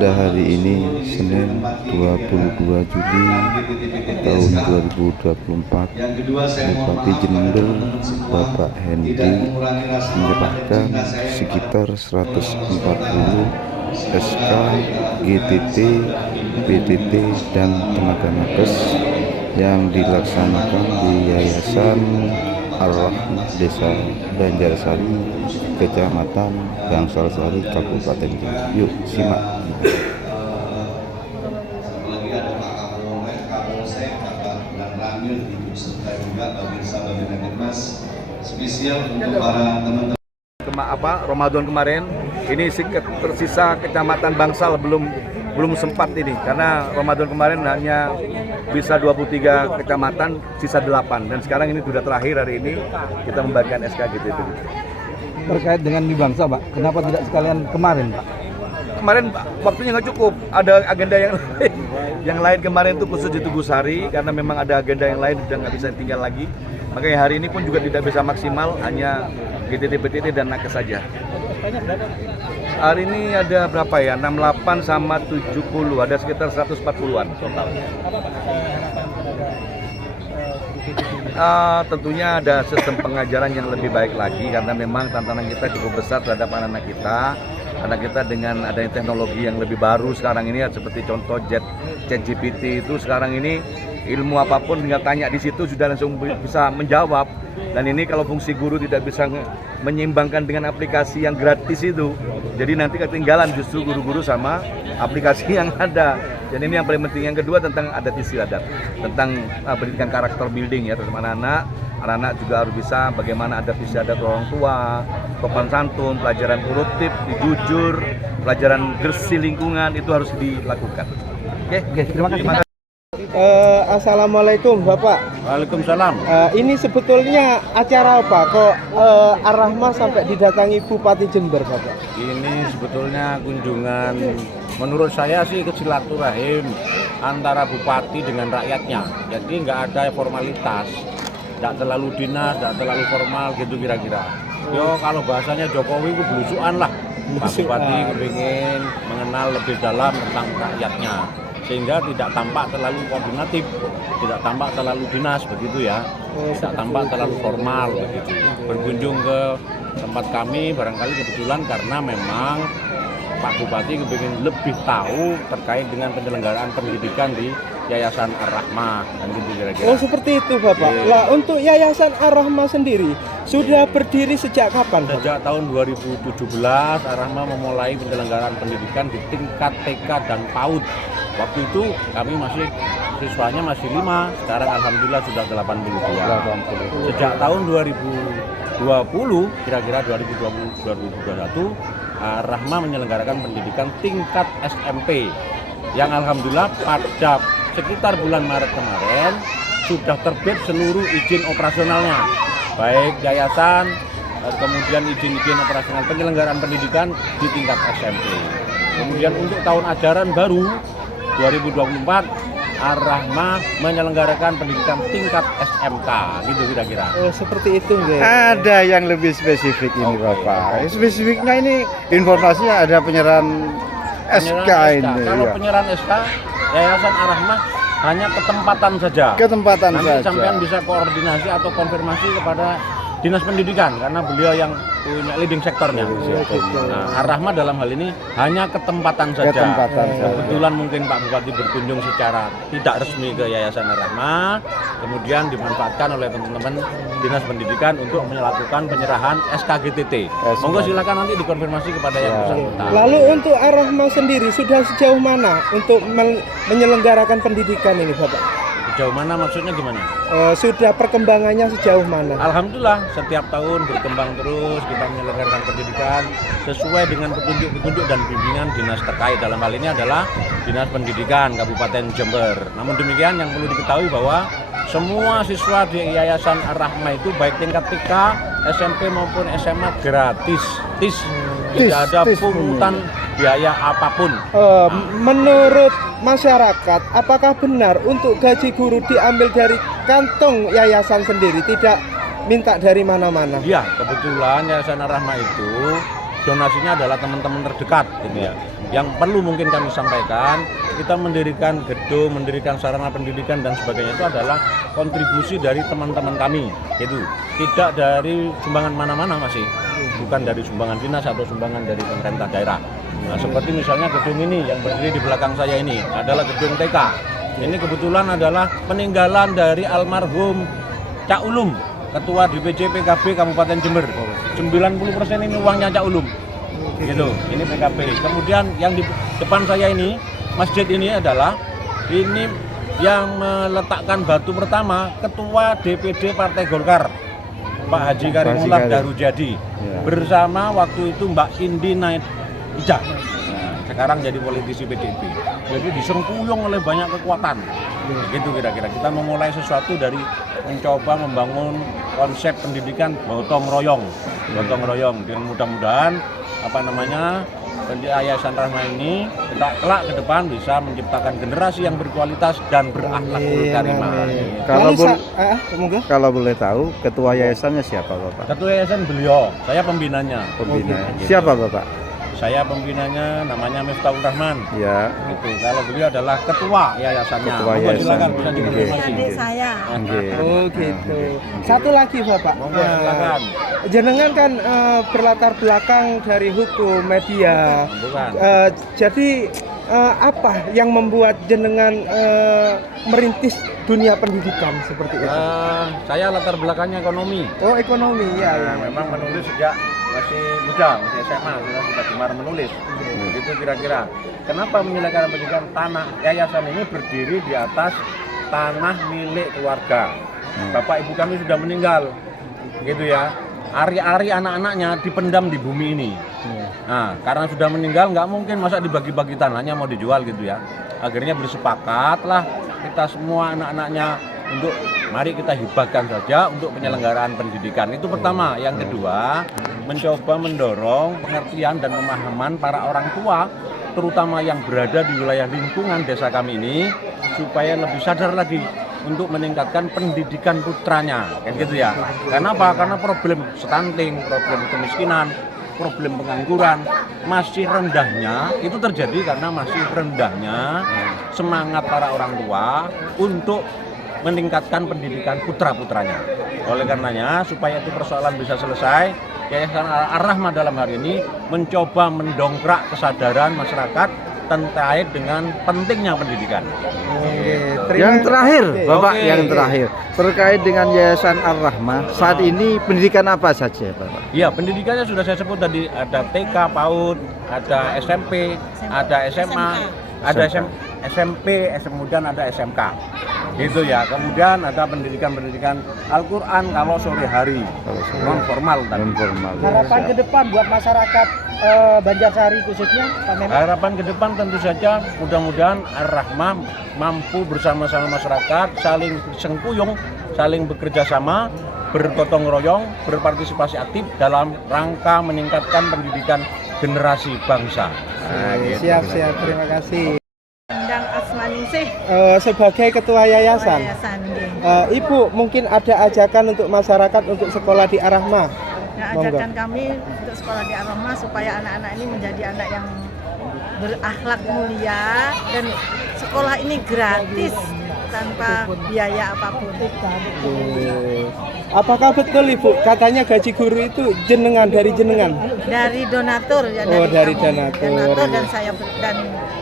pada hari ini Senin 22 Juli tahun 2024, Bupati Jember Bapak Hendi menyerahkan sekitar 140 SK, GTT, PTT, dan tenaga nakes yang dilaksanakan di Yayasan Ar-Rahmah Desa Banjarsari, Kecamatan Gangsalsari, Kabupaten Jember. Yuk simak. Lagi ada Pak Kapolres, Kapolsek, Bapak Ramil, Ibu serta juga Babinsa Babinsa spesial untuk para teman-teman. Ramadan kemarin ini tersisa Kecamatan Bangsal belum sempat ini karena Ramadan kemarin hanya bisa 23 kecamatan, sisa 8, dan sekarang ini sudah terakhir hari ini kita membagikan SKGT itu. Terkait dengan di Bangsal, Pak, kenapa tidak sekalian kemarin, Pak? Kemarin waktunya nggak cukup, ada agenda yang lain. Yang lain kemarin itu khusus di Tugusari karena memang ada agenda yang lain sudah nggak bisa tinggal lagi. Makanya hari ini pun juga tidak bisa maksimal, hanya GTT, PTT, dan nakes saja. Hari ini ada berapa ya? 68 sama 70, ada sekitar 140-an total. Tentunya ada sistem pengajaran yang lebih baik lagi karena memang tantangan kita cukup besar terhadap anak-anak kita. Anak kita dengan adanya teknologi yang lebih baru sekarang ini, seperti contoh ChatGPT itu sekarang ini ilmu apapun tinggal tanya di situ sudah langsung bisa menjawab. Dan ini kalau fungsi guru tidak bisa menyeimbangkan dengan aplikasi yang gratis itu, jadi nanti ketinggalan justru guru-guru sama aplikasi yang ada. Dan ini yang paling penting. Yang kedua tentang adat istiadat, tentang pendidikan karakter building ya terhadap anak-anak. Anak-anak juga harus bisa bagaimana adat istiadat orang tua, sopan santun, pelajaran produktif, jujur, pelajaran bersih lingkungan itu harus dilakukan. Oke, terima kasih. Assalamualaikum Bapak. Waalaikumsalam. Ini sebetulnya acara apa? Kok Ar-Rahmah sampai didatangi Bupati Jember, Bapak? Ini sebetulnya kunjungan, menurut saya sih silaturahim antara bupati dengan rakyatnya. Jadi nggak ada formalitas, nggak terlalu dinas, nggak terlalu formal gitu kira-kira. Yo kalau bahasanya Jokowi itu belusukan lah. Pak Bupati kepingin mengenal lebih dalam tentang rakyatnya, sehingga tidak tampak terlalu koordinatif, tidak tampak terlalu dinas begitu ya, tidak tampak terlalu formal begitu. Berkunjung ke tempat kami barangkali kebetulan karena memang Pak Bupati kepingin lebih tahu terkait dengan penyelenggaraan pendidikan di Yayasan Ar-Rahmah dan gitu kira-kira. Oh seperti itu Bapak. Lah untuk Yayasan Ar-Rahmah sendiri sudah berdiri sejak kapan? Sejak tahun 2017 Ar-Rahmah memulai penyelenggaraan pendidikan di tingkat TK dan PAUD. Waktu itu kami siswanya masih 5, sekarang alhamdulillah sudah 82. Sejak tahun 2020, kira-kira 2020-2021, Ar-Rahmah menyelenggarakan pendidikan tingkat SMP yang alhamdulillah pada sekitar bulan Maret kemarin sudah terbit seluruh izin operasionalnya, baik yayasan, kemudian izin-izin operasional penyelenggaraan pendidikan di tingkat SMP. Kemudian untuk tahun ajaran baru 2024 Ar-Rahmah menyelenggarakan pendidikan tingkat SMK gitu kira-kira. Oh seperti itu nggak? Ada yang lebih spesifik ini Bapak. Spesifiknya ini informasinya ada penyerahan SK ini. Kalau ya. penyerahan SK Yayasan Ar-Rahmah hanya ketempatan saja. Ketempatan Nanti saja. sampean bisa koordinasi atau konfirmasi kepada Dinas Pendidikan karena beliau yang punya leading sektornya. Nah, Ar-Rahmah dalam hal ini hanya ketempatan saja. Kebetulan mungkin Pak Bupati berkunjung secara tidak resmi ke Yayasan Ar-Rahmah, kemudian dimanfaatkan oleh teman-teman Dinas Pendidikan untuk melakukan penyerahan SKGTT. Monggo silakan nanti dikonfirmasi kepada yang bersangkutan. Lalu untuk Ar-Rahmah sendiri sudah sejauh mana untuk menyelenggarakan pendidikan ini Bapak? Sejauh mana maksudnya gimana? Sudah perkembangannya sejauh mana? Alhamdulillah setiap tahun berkembang terus, kita menyelenggarakan pendidikan sesuai dengan petunjuk-petunjuk dan bimbingan dinas terkait. Dalam hal ini adalah Dinas Pendidikan Kabupaten Jember. Namun demikian yang perlu diketahui bahwa semua siswa di Yayasan Ar-Rahmah itu baik tingkat TK, SMP maupun SMA gratis. Tidak ada pungutan biaya apapun. Menurut masyarakat, apakah benar untuk gaji guru diambil dari kantong yayasan sendiri, tidak minta dari mana-mana? Iya, kebetulan Yayasan Ar-Rahmah itu donasinya adalah teman-teman terdekat gitu ya. Yang perlu mungkin kami sampaikan, kita mendirikan gedung, mendirikan sarana pendidikan dan sebagainya itu adalah kontribusi dari teman-teman kami gitu. Tidak dari sumbangan mana-mana masih, bukan dari sumbangan dinas atau sumbangan dari pemerintah daerah. Nah, seperti misalnya gedung ini yang berdiri di belakang saya ini adalah gedung TK. Ini kebetulan adalah peninggalan dari almarhum Cak Ulum, Ketua DPC PKB Kabupaten Jember. 90% ini uangnya Cak Ulum. Gitu. Ini PKB. Kemudian yang di depan saya ini, masjid ini adalah ini yang meletakkan batu pertama Ketua DPD Partai Golkar, Pak Haji Karimullah Darujadi. Bersama waktu itu Mbak Indi Naid Ija. Sekarang jadi politisi PDIP. Jadi disengkuyung oleh banyak kekuatan. Begitu kira-kira. Kita memulai sesuatu dari mencoba membangun konsep pendidikan gotong royong. Dan mudah-mudahan Yayasan Rahma ini kelak ke depan bisa menciptakan generasi yang berkualitas dan berakhlakul karimah. Kalau boleh tahu, ketua yayasannya siapa Bapak? Ketua yayasan beliau, saya pembinanya. Siapa Bapak? Saya pembinanya, namanya Miftahul Rahman. Ya. Gitu. Kalau beliau adalah ketua yayasannya. Ketua yayasan. Silakan bisa dikonfirmasi. Adik saya. Oh gitu. Satu lagi Bapak. Silakan. Jenengan kan berlatar belakang dari hukum media. Bukan. Jadi apa yang membuat jenengan merintis dunia pendidikan seperti itu? Saya latar belakangnya ekonomi. Oh ekonomi ya. Memang menulis sejak masih muda, masih SMA, sudah gemar menulis. Gitu kira-kira. Kenapa menyelesaikan pendidikan tanah? Yayasan ini berdiri di atas tanah milik keluarga. Bapak ibu kami sudah meninggal. Gitu ya. Ari-ari anak-anaknya dipendam di bumi ini. Nah, karena sudah meninggal nggak mungkin masa dibagi-bagi tanahnya mau dijual gitu ya. Akhirnya bersepakatlah kita semua anak-anaknya untuk mari kita hibahkan saja untuk penyelenggaraan pendidikan. Itu pertama. Yang kedua, mencoba mendorong pengertian dan pemahaman para orang tua, terutama yang berada di wilayah lingkungan desa kami ini, supaya lebih sadar lagi untuk meningkatkan pendidikan putranya, kan gitu ya. Karena apa? Karena problem stunting, problem kemiskinan, problem pengangguran masih rendahnya, itu terjadi karena masih rendahnya semangat para orang tua untuk meningkatkan pendidikan putra-putranya. Oleh karenanya, supaya itu persoalan bisa selesai, Yayasan Ar-Rahmah dalam hari ini mencoba mendongkrak kesadaran masyarakat terkait dengan pentingnya pendidikan. Yang terakhir, Bapak, yang terakhir terkait dengan Yayasan Ar-Rahmah saat ini pendidikan apa saja, Bapak? Ya, pendidikannya sudah saya sebut tadi, ada TK, PAUD, ada SMP, ada SMA, ada SMP, kemudian ada SMK. Gitu ya. Kemudian ada pendidikan Al-Qur'an kalau sore hari, non formal. Harapan ke depan buat masyarakat Banjarsari khususnya, Pak Mem? Harapan ke depan tentu saja mudah-mudahan Ar-Rahmah mampu bersama-sama masyarakat saling sengkuyung, saling bekerja sama, bergotong royong, berpartisipasi aktif dalam rangka meningkatkan pendidikan generasi bangsa. Gitu. Siap, terima kasih. Endang Asmaningsih. Sebagai ketua yayasan, Ibu mungkin ada ajakan untuk masyarakat untuk sekolah di Ar-Rahmah. Nah, ajakan kami untuk sekolah di Ar-Rahmah supaya anak-anak ini menjadi anak yang berakhlak mulia dan sekolah ini gratis tanpa biaya apapun. Apakah betul Ibu, katanya gaji guru itu dari jenengan? Dari donatur ya. Dari donatur. Dan saya dan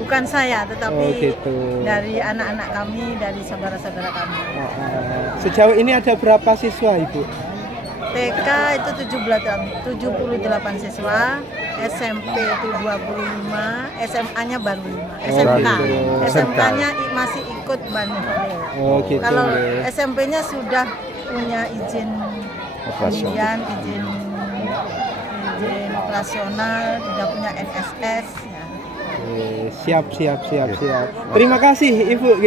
bukan saya tetapi gitu. dari anak-anak kami, dari saudara-saudara kami. Sejauh ini ada berapa siswa Ibu? TK itu 78 siswa, SMP itu 25, SMA-nya baru 5, SMK-nya masih ikut Banifole. Gitu. Kalau SMP-nya sudah punya izin pendidikan, izin operasional, sudah punya NSS. Ya. Siap. Terima kasih Ibu.